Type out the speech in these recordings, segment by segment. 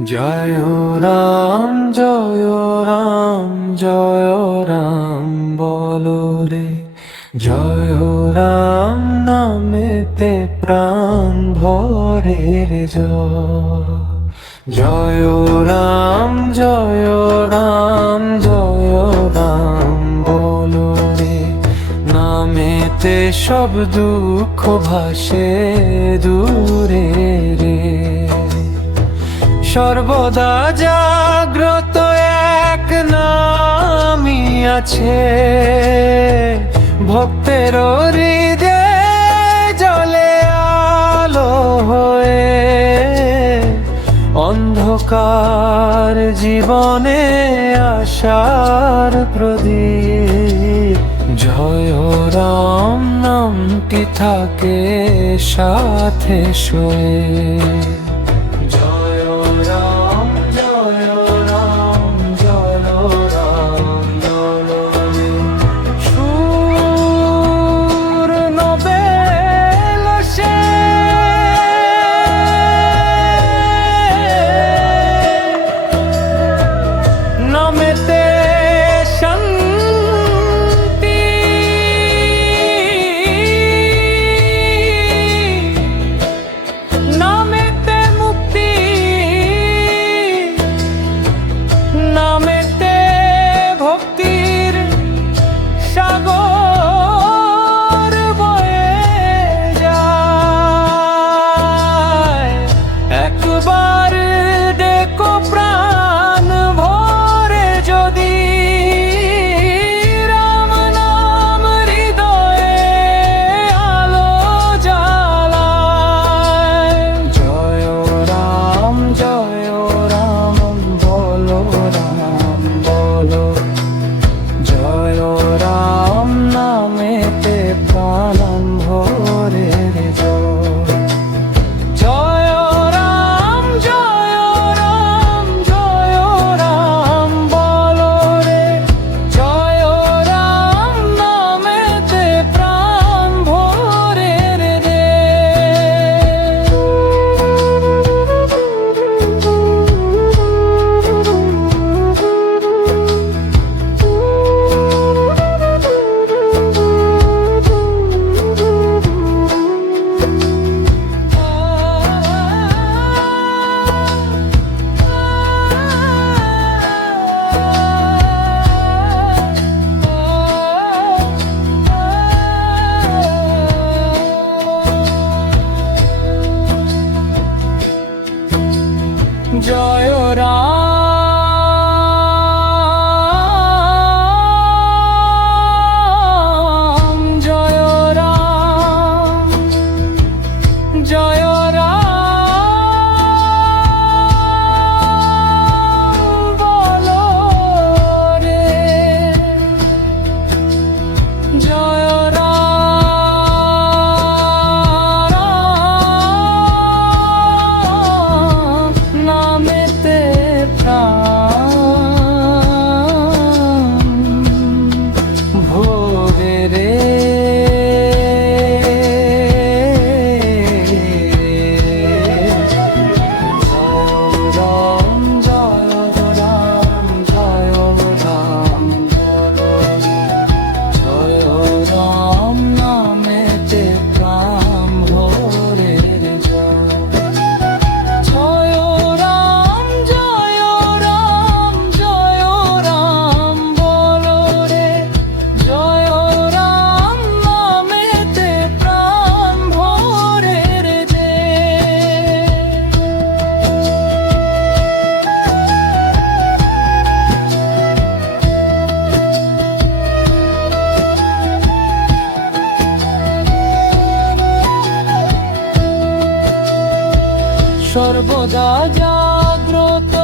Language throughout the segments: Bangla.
জয় রাম জয় রাম জয় রাম বলো রে, জয় রাম নামেতে প্রাণ ভরে রে জয় রাম জয় রাম জয় রাম বলো রে, নামেতে সব দুঃখ ভাসে দূরে রে। সর্বদা জাগ্রত এক নামই আছে, ভক্তের হৃদয়ে জ্বলে আলো হয়ে, অন্ধকার জীবনে আশার প্রদীপ। জয় রাম নামটি থাকে সাথে শোয়ে। নামেতে শান্তি, নামেতে মুক্তি, নামেতে ভক্তির সাগর বয়ে যায়। একবার দেখো প্রাণ ভরে যদি রাম নাম হৃদয়ে আলো জ্বালায়। জয় রাম বলো রাম বলো, জয় রাম নামেতে প্রাণ ভরে রে জয় রাম বলো রে, জয় রাম নামেতে প্রাণ ভরে রে। জয় রাম জয় রাম জয় রাম বলো রে, জয় নামেতে প্রাণ ভরে রে। জয় রাম জয় রাম জয় রাম নামেতে প্রাণ ভরে রে জয় রাম বলো রে, জয় রাম নামেতে প্রাণ ভরে রে। সর্বদা জাগ্রত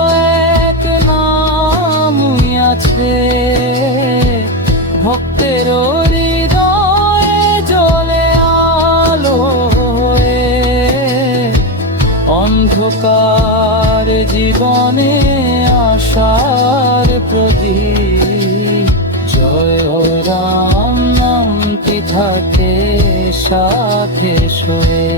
এক নামই আছে, ভক্তের হৃদয়ে জ্বলে আলো হয়ে, অন্ধকার জীবনে আশার প্রদীপ। জয় রাম নামটি থাকে সাথে শোয়ে।